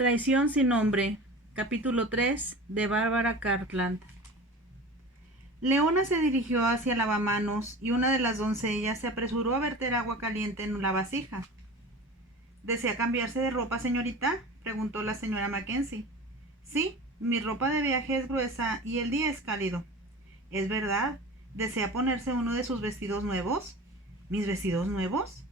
Traición sin nombre. Capítulo 3 de Bárbara Cartland. Leona se dirigió hacia el lavamanos y una de las doncellas se apresuró a verter agua caliente en la vasija. ¿Desea cambiarse de ropa, señorita?, preguntó la señora Mackenzie. Sí, mi ropa de viaje es gruesa y el día es cálido. ¿Es verdad? ¿Desea ponerse uno de sus vestidos nuevos? ¿Mis vestidos nuevos?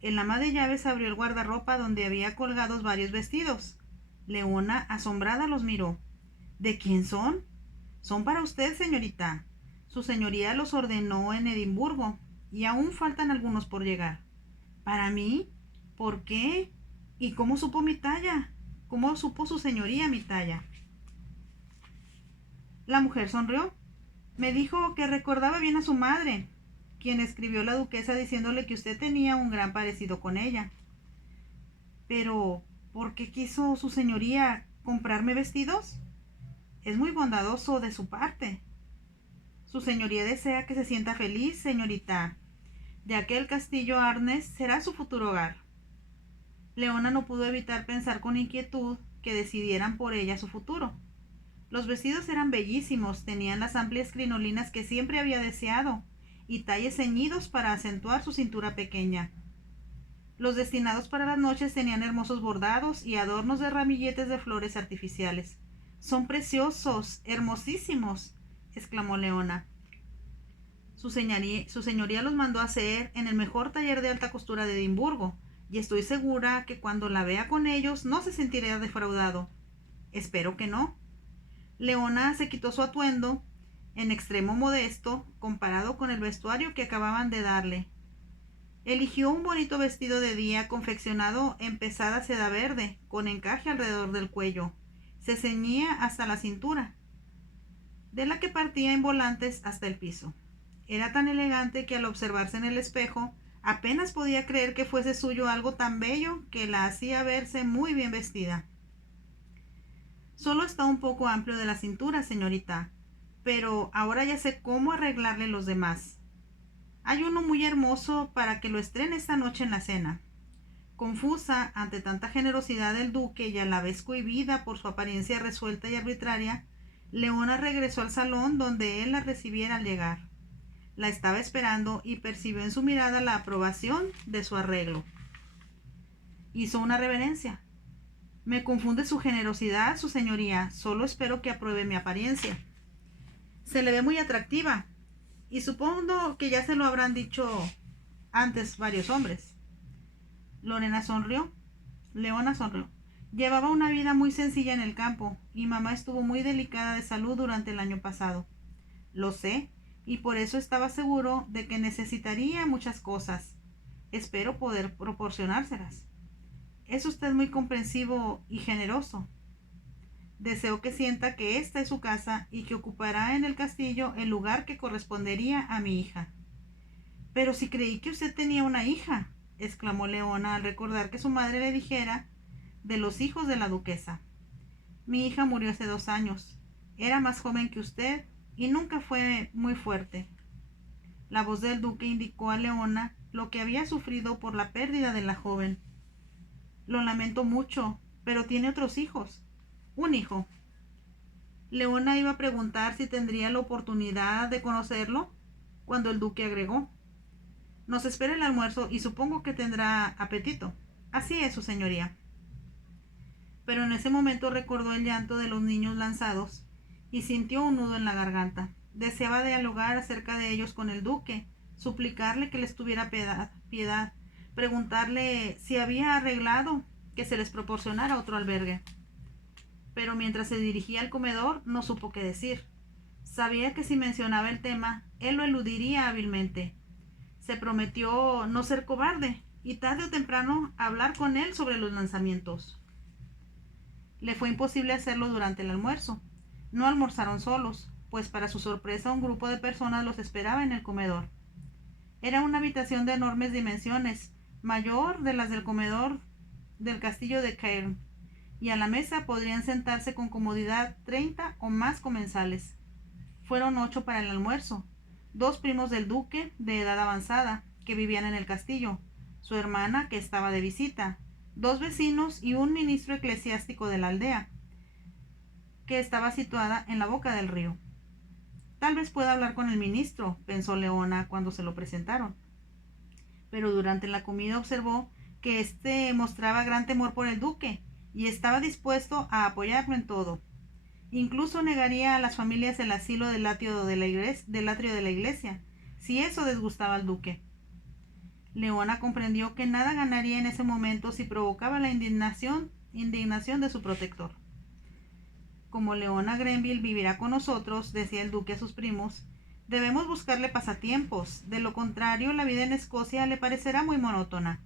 El ama de llaves abrió el guardarropa donde había colgados varios vestidos. Leona, asombrada, los miró. ¿De quién son? Son para usted, señorita. Su señoría los ordenó en Edimburgo, y aún faltan algunos por llegar. ¿Para mí? ¿Por qué? ¿Y cómo supo mi talla? ¿Cómo supo su señoría mi talla? La mujer sonrió. Me dijo que recordaba bien a su madre, quien escribió la duquesa diciéndole que usted tenía un gran parecido con ella. Pero, ¿por qué quiso su señoría comprarme vestidos? Es muy bondadoso de su parte. Su señoría desea que se sienta feliz, señorita, ya que el castillo Arnes será su futuro hogar. Leona no pudo evitar pensar con inquietud que decidieran por ella su futuro. Los vestidos eran bellísimos, tenían las amplias crinolinas que siempre había deseado, y talles ceñidos para acentuar su cintura pequeña. Los destinados para las noches tenían hermosos bordados y adornos de ramilletes de flores artificiales. «Son preciosos, hermosísimos», exclamó Leona. Su señoría los mandó a hacer en el mejor taller de alta costura de Edimburgo, y estoy segura que cuando la vea con ellos no se sentirá defraudado. Espero que no. Leona se quitó su atuendo, en extremo modesto, comparado con el vestuario que acababan de darle. Eligió un bonito vestido de día confeccionado en pesada seda verde, con encaje alrededor del cuello. Se ceñía hasta la cintura, de la que partía en volantes hasta el piso. Era tan elegante que al observarse en el espejo, apenas podía creer que fuese suyo algo tan bello que la hacía verse muy bien vestida. Solo está un poco amplio de la cintura, señorita, pero ahora ya sé cómo arreglarle los demás. Hay uno muy hermoso para que lo estrene esta noche en la cena. Confusa ante tanta generosidad del duque y a la vez cohibida por su apariencia resuelta y arbitraria, Leona regresó al salón donde él la recibiera al llegar. La estaba esperando y percibió en su mirada la aprobación de su arreglo. Hizo una reverencia. Me confunde su generosidad, su señoría. Solo espero que apruebe mi apariencia. Se le ve muy atractiva, y supongo que ya se lo habrán dicho antes varios hombres. Leona sonrió. Llevaba una vida muy sencilla en el campo, y mamá estuvo muy delicada de salud durante el año pasado. Lo sé, y por eso estaba seguro de que necesitaría muchas cosas. Espero poder proporcionárselas. Es usted muy comprensivo y generoso. Deseo que sienta que esta es su casa y que ocupará en el castillo el lugar que correspondería a mi hija. Pero si creí que usted tenía una hija, exclamó Leona al recordar que su madre le dijera de los hijos de la duquesa. Mi hija murió hace 2 años. Era más joven que usted y nunca fue muy fuerte. La voz del duque indicó a Leona lo que había sufrido por la pérdida de la joven. Lo lamento mucho, pero tiene otros hijos. Un hijo. Leona iba a preguntar si tendría la oportunidad de conocerlo, cuando el duque agregó: nos espera el almuerzo y supongo que tendrá apetito. Así es, su señoría. Pero en ese momento recordó el llanto de los niños lanzados y sintió un nudo en la garganta. Deseaba dialogar acerca de ellos con el duque, suplicarle que les tuviera piedad, preguntarle si había arreglado que se les proporcionara otro albergue. Pero mientras se dirigía al comedor no supo qué decir. Sabía que si mencionaba el tema, él lo eludiría hábilmente. Se prometió no ser cobarde y tarde o temprano hablar con él sobre los lanzamientos. Le fue imposible hacerlo durante el almuerzo. No almorzaron solos, pues para su sorpresa un grupo de personas los esperaba en el comedor. Era una habitación de enormes dimensiones, mayor de las del comedor del castillo de Cairn, y a la mesa podrían sentarse con comodidad 30 o más comensales. Fueron 8 para el almuerzo: 2 primos del duque, de edad avanzada, que vivían en el castillo, su hermana, que estaba de visita, 2 vecinos y un ministro eclesiástico de la aldea, que estaba situada en la boca del río. Tal vez pueda hablar con el ministro, pensó Leona cuando se lo presentaron. Pero durante la comida observó que éste mostraba gran temor por el duque y estaba dispuesto a apoyarlo en todo. Incluso negaría a las familias el asilo del atrio de la iglesia, si eso disgustaba al duque. Leona comprendió que nada ganaría en ese momento si provocaba la indignación de su protector. Como Leona Grenville vivirá con nosotros, decía el duque a sus primos, debemos buscarle pasatiempos, de lo contrario la vida en Escocia le parecerá muy monótona.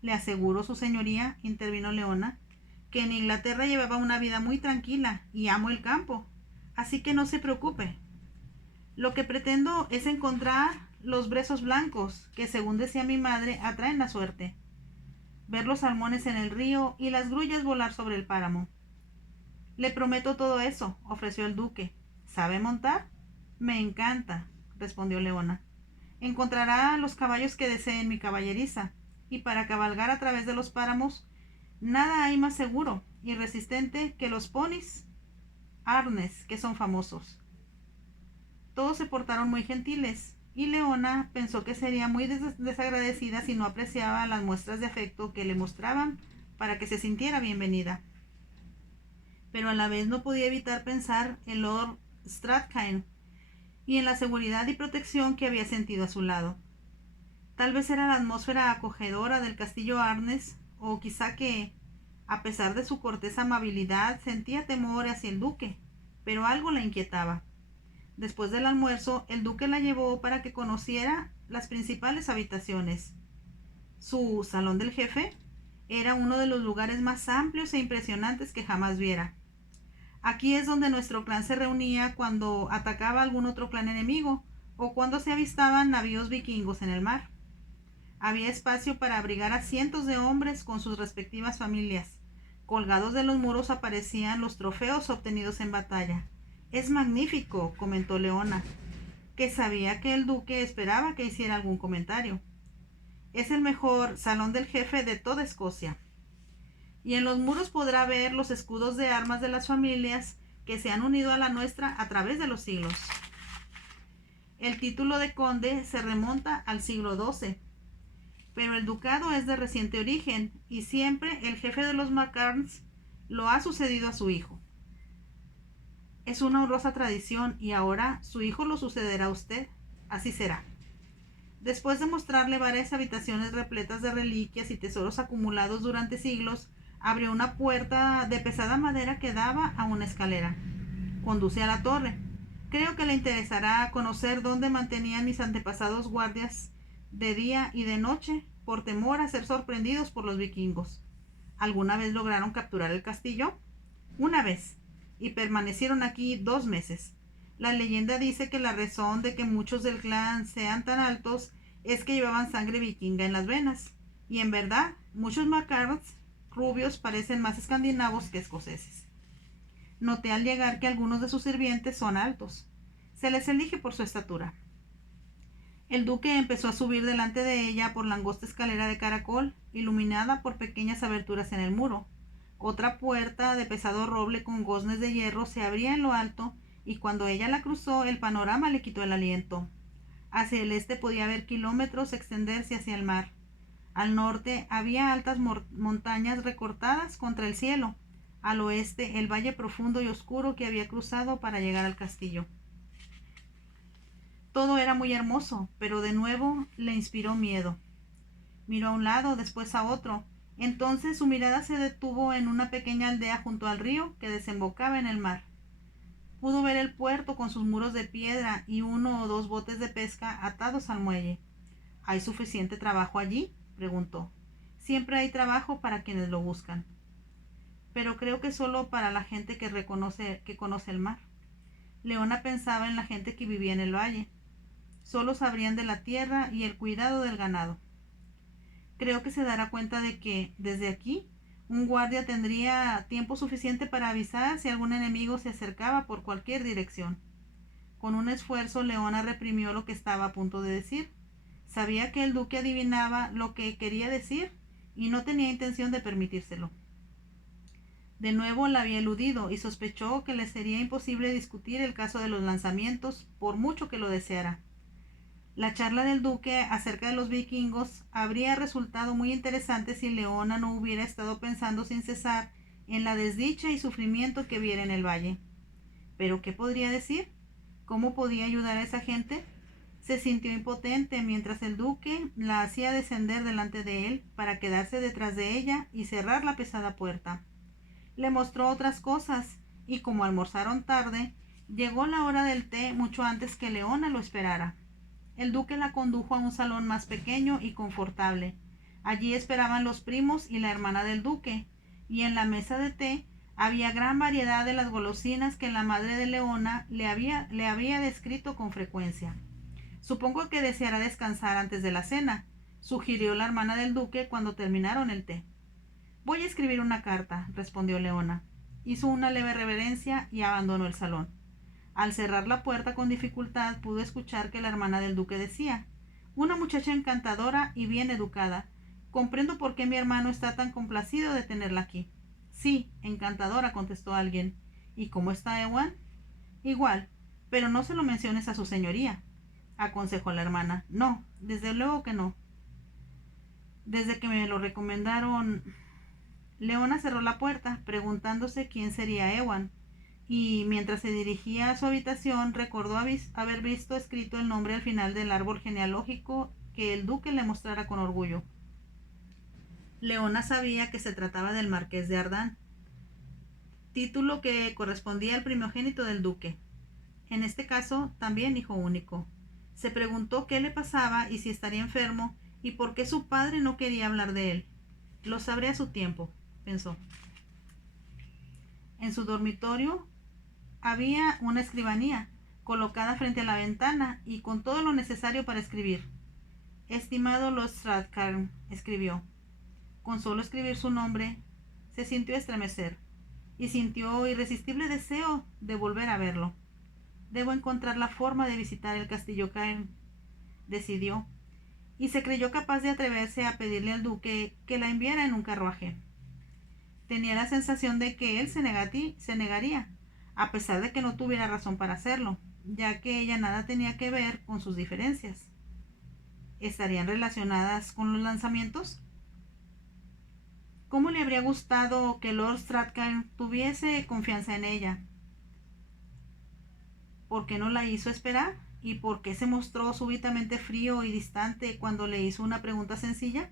Le aseguro, su señoría, intervino Leona, que en Inglaterra llevaba una vida muy tranquila y amo el campo, así que no se preocupe. Lo que pretendo es encontrar los brezos blancos, que según decía mi madre, atraen la suerte. Ver los salmones en el río y las grullas volar sobre el páramo. Le prometo todo eso, ofreció el duque. ¿Sabe montar? Me encanta, respondió Leona. Encontrará los caballos que desee en mi caballeriza, y para cabalgar a través de los páramos, nada hay más seguro y resistente que los ponis arnes, que son famosos. Todos se portaron muy gentiles, y Leona pensó que sería muy desagradecida si no apreciaba las muestras de afecto que le mostraban para que se sintiera bienvenida. Pero a la vez no podía evitar pensar en Lord Strathclyde y en la seguridad y protección que había sentido a su lado. Tal vez era la atmósfera acogedora del castillo Arnes, o quizá que, a pesar de su cortés amabilidad, sentía temor hacia el duque, pero algo la inquietaba. Después del almuerzo, el duque la llevó para que conociera las principales habitaciones. Su salón del jefe era uno de los lugares más amplios e impresionantes que jamás viera. Aquí es donde nuestro clan se reunía cuando atacaba algún otro clan enemigo o cuando se avistaban navíos vikingos en el mar. Había espacio para abrigar a cientos de hombres con sus respectivas familias. Colgados de los muros aparecían los trofeos obtenidos en batalla. Es magnífico, comentó Leona, que sabía que el duque esperaba que hiciera algún comentario. Es el mejor salón del jefe de toda Escocia. Y en los muros podrá ver los escudos de armas de las familias que se han unido a la nuestra a través de los siglos. El título de conde se remonta al siglo XII, pero el ducado es de reciente origen y siempre el jefe de los MacCarns lo ha sucedido a su hijo. Es una honrosa tradición y ahora su hijo lo sucederá a usted. Así será. Después de mostrarle varias habitaciones repletas de reliquias y tesoros acumulados durante siglos, abrió una puerta de pesada madera que daba a una escalera. Conduce a la torre. Creo que le interesará conocer dónde mantenían mis antepasados guardias de día y de noche por temor a ser sorprendidos por los vikingos. ¿Alguna vez lograron capturar el castillo? Una vez, y permanecieron aquí 2 meses. La leyenda dice que la razón de que muchos del clan sean tan altos es que llevaban sangre vikinga en las venas, y en verdad, muchos MacCarts rubios parecen más escandinavos que escoceses. Noté al llegar que algunos de sus sirvientes son altos. Se les elige por su estatura. El duque empezó a subir delante de ella por la angosta escalera de caracol, iluminada por pequeñas aberturas en el muro. Otra puerta de pesado roble con goznes de hierro se abría en lo alto, y cuando ella la cruzó, el panorama le quitó el aliento. Hacia el este podía ver kilómetros extenderse hacia el mar. Al norte había altas montañas recortadas contra el cielo. Al oeste, el valle profundo y oscuro que había cruzado para llegar al castillo. Todo era muy hermoso, pero de nuevo le inspiró miedo. Miró a un lado, después a otro. Entonces su mirada se detuvo en una pequeña aldea junto al río que desembocaba en el mar. Pudo ver el puerto con sus muros de piedra y 1 o 2 botes de pesca atados al muelle. ¿Hay suficiente trabajo allí?, preguntó. Siempre hay trabajo para quienes lo buscan. Pero creo que solo para la gente que conoce el mar. Leona pensaba en la gente que vivía en el valle. Solo sabrían de la tierra y el cuidado del ganado. Creo que se dará cuenta de que, desde aquí, un guardia tendría tiempo suficiente para avisar si algún enemigo se acercaba por cualquier dirección. Con un esfuerzo, Leona reprimió lo que estaba a punto de decir. Sabía que el duque adivinaba lo que quería decir y no tenía intención de permitírselo. De nuevo la había eludido y sospechó que le sería imposible discutir el caso de los lanzamientos por mucho que lo deseara. La charla del duque acerca de los vikingos habría resultado muy interesante si Leona no hubiera estado pensando sin cesar en la desdicha y sufrimiento que viera en el valle. ¿Pero qué podría decir? ¿Cómo podía ayudar a esa gente? Se sintió impotente mientras el duque la hacía descender delante de él para quedarse detrás de ella y cerrar la pesada puerta. Le mostró otras cosas y como almorzaron tarde, llegó la hora del té mucho antes que Leona lo esperara. El duque la condujo a un salón más pequeño y confortable. Allí esperaban los primos y la hermana del duque, y en la mesa de té había gran variedad de las golosinas que la madre de Leona le había descrito con frecuencia. Supongo que deseará descansar antes de la cena, sugirió la hermana del duque cuando terminaron el té. Voy a escribir una carta, respondió Leona. Hizo una leve reverencia y abandonó el salón. Al cerrar la puerta con dificultad pudo escuchar que la hermana del duque decía: «Una muchacha encantadora y bien educada. Comprendo por qué mi hermano está tan complacido de tenerla aquí». «Sí, encantadora», contestó alguien. «¿Y cómo está Ewan?» «Igual, pero no se lo menciones a su señoría», aconsejó la hermana. «No, desde luego que no. Desde que me lo recomendaron». Leona cerró la puerta, preguntándose quién sería Ewan, y mientras se dirigía a su habitación recordó haber visto escrito el nombre al final del árbol genealógico que el duque le mostrara con orgullo. Leona sabía que se trataba del marqués de Ardán, título que correspondía al primogénito del duque, en este caso también hijo único. Se preguntó qué le pasaba y si estaría enfermo y por qué su padre no quería hablar de él. Lo sabré a su tiempo, pensó. En su dormitorio había una escribanía colocada frente a la ventana y con todo lo necesario para escribir. «Estimado Lord Strathcarn», escribió. Con solo escribir su nombre, se sintió estremecer y sintió irresistible deseo de volver a verlo. «Debo encontrar la forma de visitar el castillo Cairn», decidió, y se creyó capaz de atreverse a pedirle al duque que la enviara en un carruaje. Tenía la sensación de que él se negaría, a pesar de que no tuviera razón para hacerlo, ya que ella nada tenía que ver con sus diferencias. ¿Estarían relacionadas con los lanzamientos? ¿Cómo le habría gustado que Lord Strathcarn tuviese confianza en ella? ¿Por qué no la hizo esperar? ¿Y por qué se mostró súbitamente frío y distante cuando le hizo una pregunta sencilla?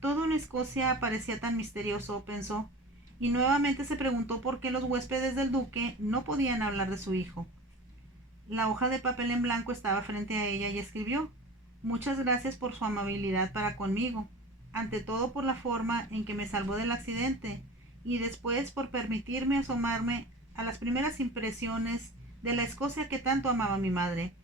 Todo en Escocia parecía tan misterioso, pensó, y nuevamente se preguntó por qué los huéspedes del duque no podían hablar de su hijo. La hoja de papel en blanco estaba frente a ella y escribió: «Muchas gracias por su amabilidad para conmigo, ante todo por la forma en que me salvó del accidente y después por permitirme asomarme a las primeras impresiones de la Escocia que tanto amaba mi madre.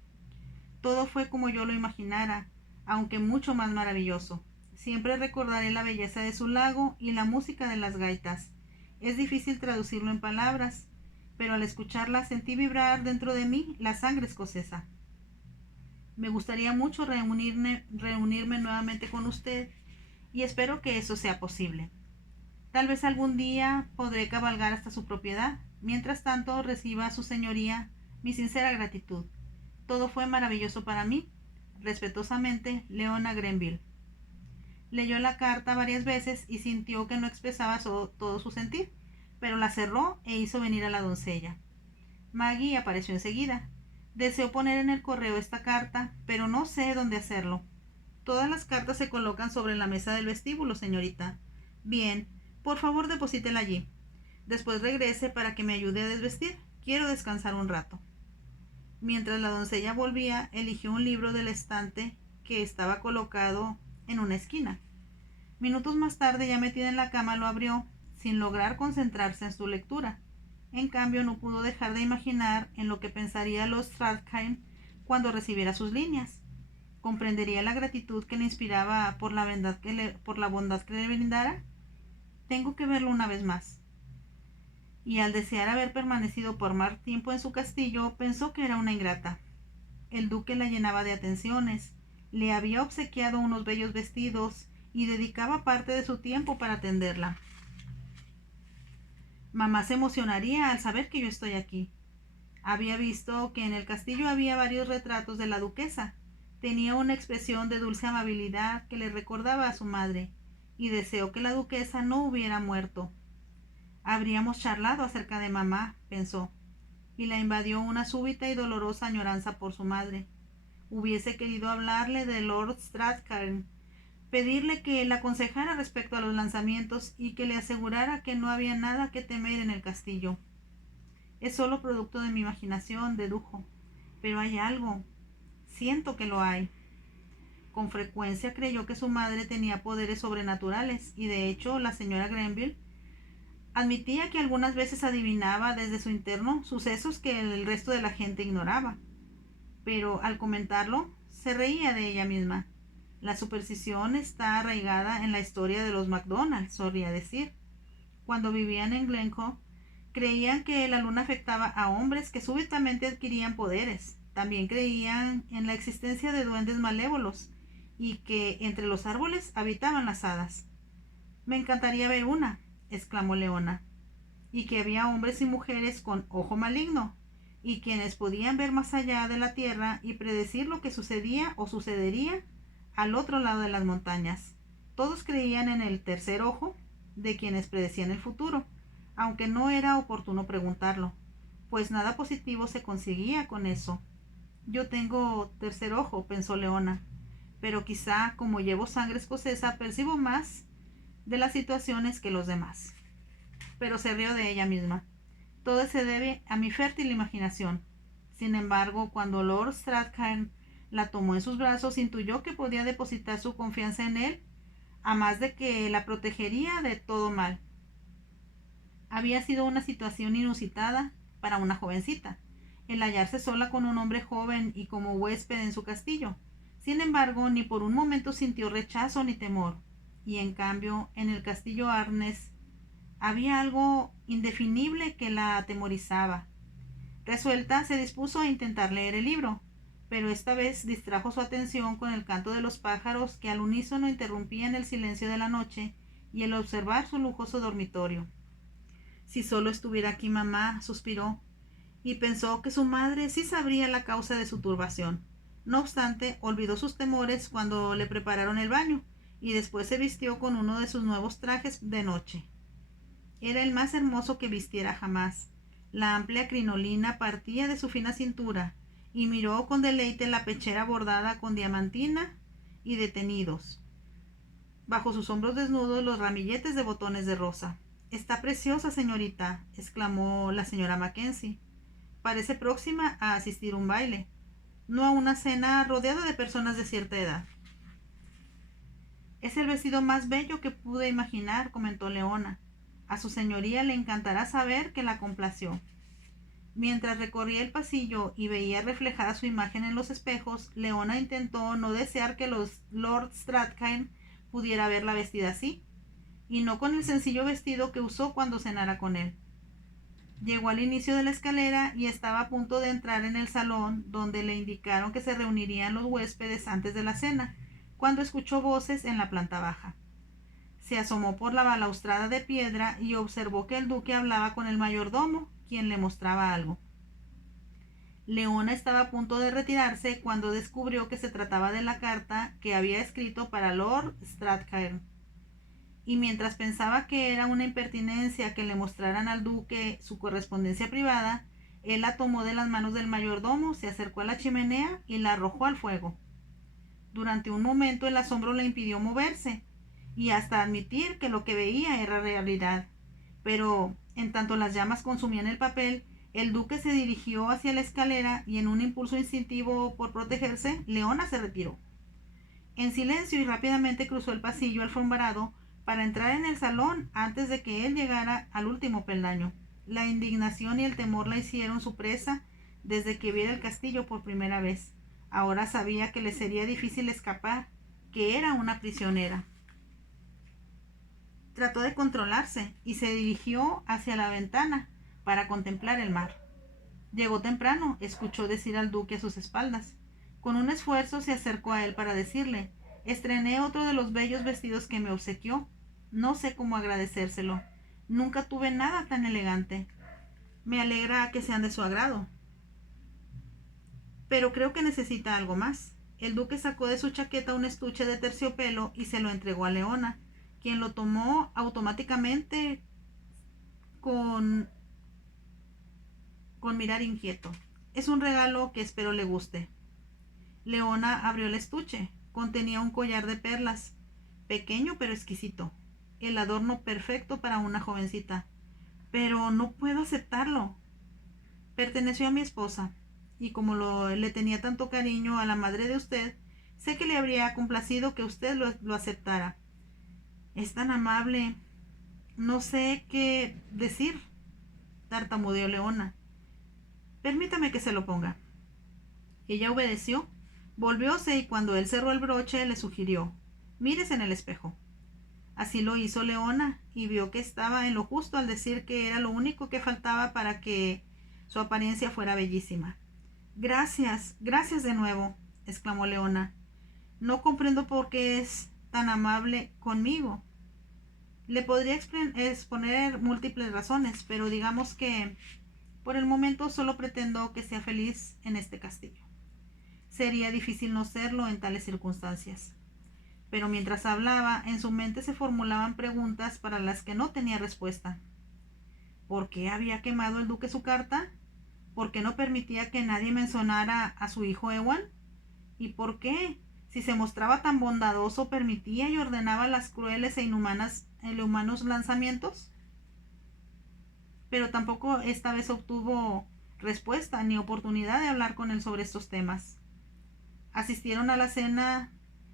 Todo fue como yo lo imaginara, aunque mucho más maravilloso. Siempre recordaré la belleza de su lago y la música de las gaitas. Es difícil traducirlo en palabras, pero al escucharla sentí vibrar dentro de mí la sangre escocesa. Me gustaría mucho reunirme nuevamente con usted y espero que eso sea posible. Tal vez algún día podré cabalgar hasta su propiedad. Mientras tanto, reciba a su señoría mi sincera gratitud. Todo fue maravilloso para mí. Respetuosamente, Leona Grenville». Leyó la carta varias veces y sintió que no expresaba todo su sentir, pero la cerró e hizo venir a la doncella. Maggie apareció enseguida. «Deseo poner en el correo esta carta, pero no sé dónde hacerlo». «Todas las cartas se colocan sobre la mesa del vestíbulo, señorita». «Bien, por favor deposítela allí. Después regrese para que me ayude a desvestir. Quiero descansar un rato». Mientras la doncella volvía, eligió un libro del estante que estaba colocado en una esquina. Minutos más tarde, ya metida en la cama, lo abrió, sin lograr concentrarse en su lectura. En cambio, no pudo dejar de imaginar en lo que pensaría Lord Strathcarn cuando recibiera sus líneas. ¿Comprendería la gratitud que le inspiraba por la bondad que le brindara? «Tengo que verlo una vez más». Y al desear haber permanecido por más tiempo en su castillo, pensó que era una ingrata. El duque la llenaba de atenciones, le había obsequiado unos bellos vestidos y dedicaba parte de su tiempo para atenderla. Mamá se emocionaría al saber que yo estoy aquí. Había visto que en el castillo había varios retratos de la duquesa. Tenía una expresión de dulce amabilidad que le recordaba a su madre, y deseó que la duquesa no hubiera muerto. Habríamos charlado acerca de mamá, pensó, y la invadió una súbita y dolorosa añoranza por su madre. Hubiese querido hablarle de Lord Strathcairn, pedirle que la aconsejara respecto a los lanzamientos y que le asegurara que no había nada que temer en el castillo. Es solo producto de mi imaginación, dedujo, pero hay algo. Siento que lo hay. Con frecuencia creyó que su madre tenía poderes sobrenaturales y de hecho la señora Grenville admitía que algunas veces adivinaba desde su interno sucesos que el resto de la gente ignoraba. Pero al comentarlo, se reía de ella misma. La superstición está arraigada en la historia de los MacDonald, solía decir. Cuando vivían en Glencoe, creían que la luna afectaba a hombres que súbitamente adquirían poderes. También creían en la existencia de duendes malévolos y que entre los árboles habitaban las hadas. Me encantaría ver una, exclamó Leona, y que había hombres y mujeres con ojo maligno, y quienes podían ver más allá de la tierra y predecir lo que sucedía o sucedería al otro lado de las montañas. Todos creían en el tercer ojo de quienes predecían el futuro, aunque no era oportuno preguntarlo, pues nada positivo se conseguía con eso. Yo tengo tercer ojo, pensó Leona, pero quizá como llevo sangre escocesa percibo más de las situaciones que los demás. Pero se rió de ella misma. Todo se debe a mi fértil imaginación. Sin embargo, cuando Lord Strathcairn la tomó en sus brazos, intuyó que podía depositar su confianza en él, a más de que la protegería de todo mal. Había sido una situación inusitada para una jovencita, el hallarse sola con un hombre joven y como huésped en su castillo. Sin embargo, ni por un momento sintió rechazo ni temor, y en cambio, en el castillo Arnes había algo indefinible que la atemorizaba. Resuelta, se dispuso a intentar leer el libro, pero esta vez distrajo su atención con el canto de los pájaros que al unísono interrumpían el silencio de la noche y el observar su lujoso dormitorio. Si solo estuviera aquí mamá, suspiró, y pensó que su madre sí sabría la causa de su turbación. No obstante, olvidó sus temores cuando le prepararon el baño, y después se vistió con uno de sus nuevos trajes de noche. Era el más hermoso que vistiera jamás. La amplia crinolina partía de su fina cintura, y miró con deleite la pechera bordada con diamantina y detenidos. Bajo sus hombros desnudos los ramilletes de botones de rosa. «Está preciosa, señorita», exclamó la señora Mackenzie. «Parece próxima a asistir a un baile, no a una cena rodeada de personas de cierta edad». «Es el vestido más bello que pude imaginar», comentó Leona. «A su señoría le encantará saber que la complació». Mientras recorría el pasillo y veía reflejada su imagen en los espejos, Leona intentó no desear que Lord Strathcairn pudiera verla vestida así, y no con el sencillo vestido que usó cuando cenara con él. Llegó al inicio de la escalera y estaba a punto de entrar en el salón donde le indicaron que se reunirían los huéspedes antes de la cena, cuando escuchó voces en la planta baja. Se asomó por la balaustrada de piedra y observó que el duque hablaba con el mayordomo, quien le mostraba algo. Leona estaba a punto de retirarse cuando descubrió que se trataba de la carta que había escrito para Lord Strathcairn. Y mientras pensaba que era una impertinencia que le mostraran al duque su correspondencia privada, él la tomó de las manos del mayordomo, se acercó a la chimenea y la arrojó al fuego. Durante un momento el asombro le impidió moverse y hasta admitir que lo que veía era realidad. Pero, en tanto las llamas consumían el papel, el duque se dirigió hacia la escalera y en un impulso instintivo por protegerse, Leona se retiró. En silencio y rápidamente cruzó el pasillo alfombrado para entrar en el salón antes de que él llegara al último peldaño. La indignación y el temor la hicieron su presa desde que viera el castillo por primera vez. Ahora sabía que le sería difícil escapar, que era una prisionera. Trató de controlarse y se dirigió hacia la ventana para contemplar el mar. Llegó temprano, escuchó decir al duque a sus espaldas. Con un esfuerzo se acercó a él para decirle: Estrené otro de los bellos vestidos que me obsequió. No sé cómo agradecérselo. Nunca tuve nada tan elegante. Me alegra que sean de su agrado. Pero creo que necesita algo más. El duque sacó de su chaqueta un estuche de terciopelo y se lo entregó a Leona, quien lo tomó automáticamente con mirar inquieto. Es un regalo que espero le guste. Leona abrió el estuche. Contenía un collar de perlas, pequeño pero exquisito, el adorno perfecto para una jovencita. Pero no puedo aceptarlo. Perteneció a mi esposa, y como le tenía tanto cariño a la madre de usted, sé que le habría complacido que usted lo aceptara. Es tan amable. No sé qué decir, tartamudeó Leona. Permítame que se lo ponga. Ella obedeció, volvióse y cuando él cerró el broche le sugirió: mírese en el espejo. Así lo hizo Leona y vio que estaba en lo justo al decir que era lo único que faltaba para que su apariencia fuera bellísima. Gracias, gracias de nuevo, exclamó Leona. No comprendo por qué es tan amable conmigo. Le podría exponer múltiples razones, pero digamos que por el momento solo pretendo que sea feliz en este castillo. Sería difícil no serlo en tales circunstancias. Pero mientras hablaba, en su mente se formulaban preguntas para las que no tenía respuesta. ¿Por qué había quemado el duque su carta? ¿Por qué no permitía que nadie mencionara a su hijo Ewan? ¿Y por qué, si se mostraba tan bondadoso, permitía y ordenaba las crueles e inhumanos lanzamientos? Pero tampoco esta vez obtuvo respuesta ni oportunidad de hablar con él sobre estos temas. Asistieron a la cena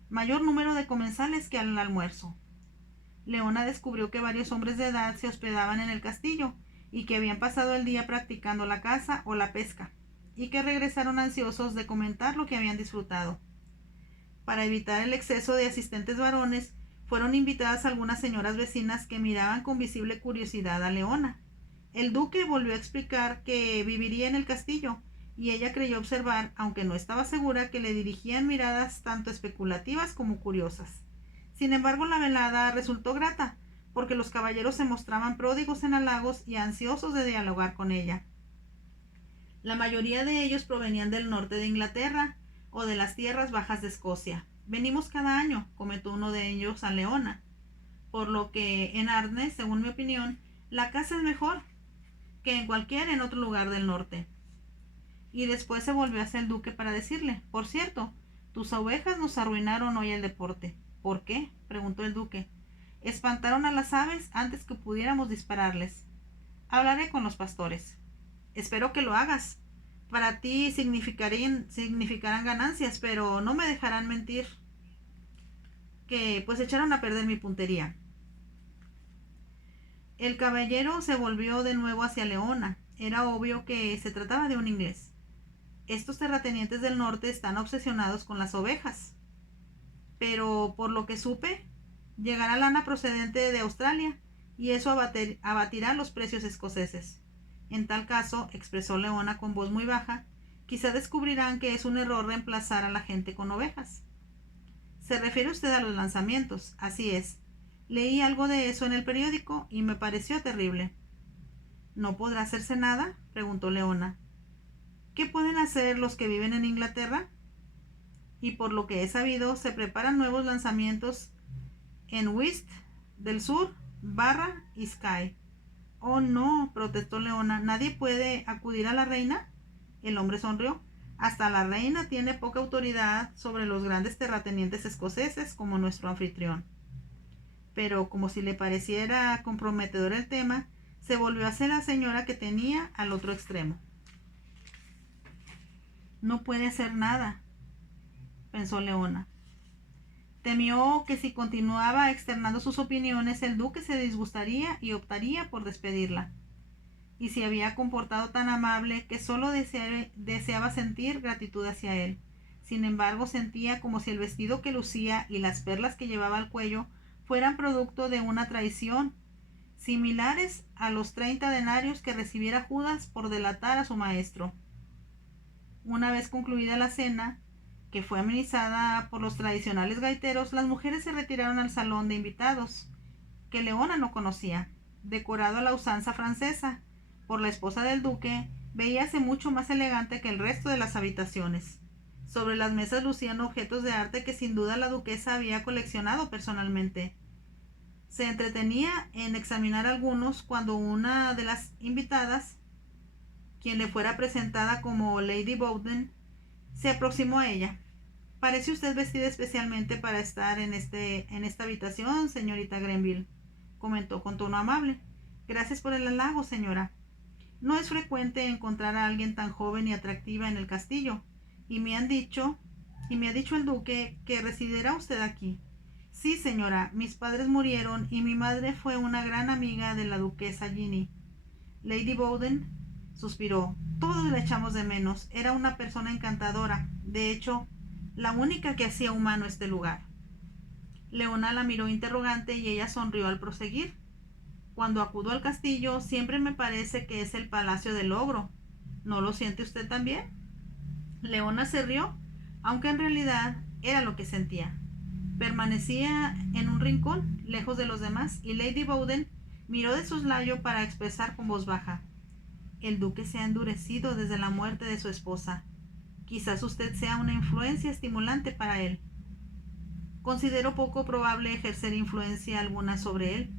mayor número de comensales que al almuerzo. Leona descubrió que varios hombres de edad se hospedaban en el castillo y que habían pasado el día practicando la caza o la pesca, y que regresaron ansiosos de comentar lo que habían disfrutado. Para evitar el exceso de asistentes varones, fueron invitadas algunas señoras vecinas que miraban con visible curiosidad a Leona. El duque volvió a explicar que viviría en el castillo, y ella creyó observar, aunque no estaba segura, que le dirigían miradas tanto especulativas como curiosas. Sin embargo, la velada resultó grata, porque los caballeros se mostraban pródigos en halagos y ansiosos de dialogar con ella. La mayoría de ellos provenían del norte de Inglaterra o de las tierras bajas de Escocia. Venimos cada año, comentó uno de ellos a Leona, por lo que en Arnes, según mi opinión, la casa es mejor que en otro lugar del norte. Y después se volvió hacia el duque para decirle: por cierto, tus ovejas nos arruinaron hoy el deporte. ¿Por qué?, preguntó el duque. Espantaron a las aves antes que pudiéramos dispararles. Hablaré con los pastores. Espero que lo hagas. Para ti significarán ganancias, pero no me dejarán mentir que pues echaron a perder mi puntería. El caballero se volvió de nuevo hacia Leona. Era obvio que se trataba de un inglés. Estos terratenientes del norte están obsesionados con las ovejas. Pero por lo que supe, llegará lana procedente de Australia, y eso abatirá los precios escoceses. En tal caso, expresó Leona con voz muy baja, quizá descubrirán que es un error reemplazar a la gente con ovejas. Se refiere usted a los lanzamientos. Así es. Leí algo de eso en el periódico y me pareció terrible. ¿No podrá hacerse nada?, preguntó Leona. ¿Qué pueden hacer los que viven en Inglaterra? Y por lo que he sabido, se preparan nuevos lanzamientos en West del Sur, Barra y Skye. Oh, no, protestó Leona. ¿Nadie puede acudir a la reina? El hombre sonrió. Hasta la reina tiene poca autoridad sobre los grandes terratenientes escoceses como nuestro anfitrión. Pero como si le pareciera comprometedor el tema, se volvió hacia la señora que tenía al otro extremo. No puede hacer nada, pensó Leona. Temió que si continuaba externando sus opiniones, el duque se disgustaría y optaría por despedirla. Y se había comportado tan amable que solo deseaba sentir gratitud hacia él. Sin embargo, sentía como si el vestido que lucía y las perlas que llevaba al cuello fueran producto de una traición, similares a los 30 denarios que recibiera Judas por delatar a su maestro. Una vez concluida la cena, que fue amenizada por los tradicionales gaiteros, las mujeres se retiraron al salón de invitados, que Leona no conocía, decorado a la usanza francesa por la esposa del duque. Veíase mucho más elegante que el resto de las habitaciones. Sobre las mesas lucían objetos de arte que sin duda la duquesa había coleccionado personalmente. Se entretenía en examinar algunos cuando una de las invitadas, quien le fuera presentada como Lady Bowden, se aproximó a ella. «Parece usted vestida especialmente para estar en esta habitación, señorita Grenville», comentó con tono amable. «Gracias por el halago, señora. No es frecuente encontrar a alguien tan joven y atractiva en el castillo, y me ha dicho el duque que residirá usted aquí». «Sí, señora, mis padres murieron y mi madre fue una gran amiga de la duquesa Ginny». Lady Bowden suspiró. «Todos la echamos de menos. Era una persona encantadora. De hecho, la única que hacía humano este lugar». Leona la miró interrogante y ella sonrió al proseguir. «Cuando acudo al castillo, siempre me parece que es el palacio del ogro. ¿No lo siente usted también?». Leona se rió, aunque en realidad era lo que sentía. Permanecía en un rincón, lejos de los demás, y Lady Bowden miró de soslayo para expresar con voz baja: «El duque se ha endurecido desde la muerte de su esposa. Quizás usted sea una influencia estimulante para él». «Considero poco probable ejercer influencia alguna sobre él.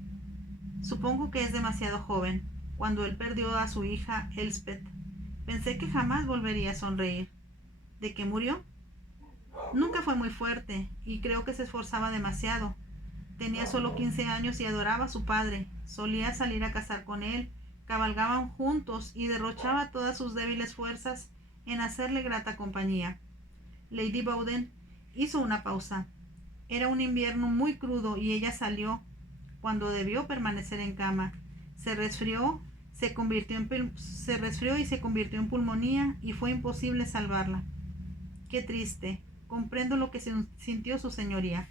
Supongo que es demasiado joven. Cuando él perdió a su hija Elspeth, pensé que jamás volvería a sonreír». «¿De qué murió?». «Nunca fue muy fuerte y creo que se esforzaba demasiado. Tenía solo 15 años y adoraba a su padre. Solía salir a cazar con él, cabalgaban juntos y derrochaba todas sus débiles fuerzas en hacerle grata compañía». Lady Bowden hizo una pausa. Era un invierno muy crudo y ella salió cuando debió permanecer en cama. Se resfrió y se convirtió en pulmonía y fue imposible salvarla. «Qué triste. Comprendo lo que sintió su señoría».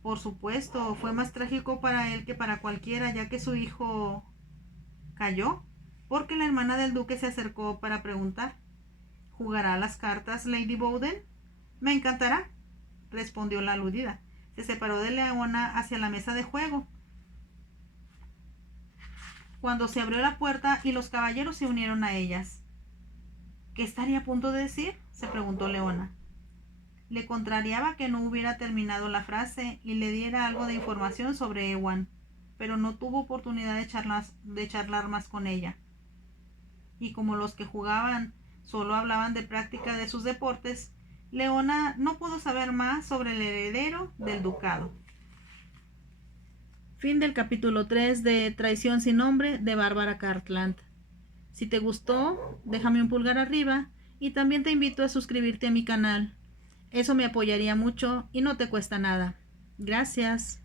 «Por supuesto, fue más trágico para él que para cualquiera, ya que su hijo...». Calló, porque la hermana del duque se acercó para preguntar: «¿Jugará a las cartas, Lady Bowden?». «Me encantará», respondió la aludida. Se separó de Leona hacia la mesa de juego, cuando se abrió la puerta y los caballeros se unieron a ellas. «¿Qué estaría a punto de decir?», se preguntó Leona. Le contrariaba que no hubiera terminado la frase y le diera algo de información sobre Ewan, pero no tuvo oportunidad de charlar más con ella. Y como los que jugaban solo hablaban de práctica de sus deportes, Leona no pudo saber más sobre el heredero del ducado. Fin del capítulo 3 de Traición sin nombre de Bárbara Cartland. Si te gustó, déjame un pulgar arriba y también te invito a suscribirte a mi canal. Eso me apoyaría mucho y no te cuesta nada. Gracias.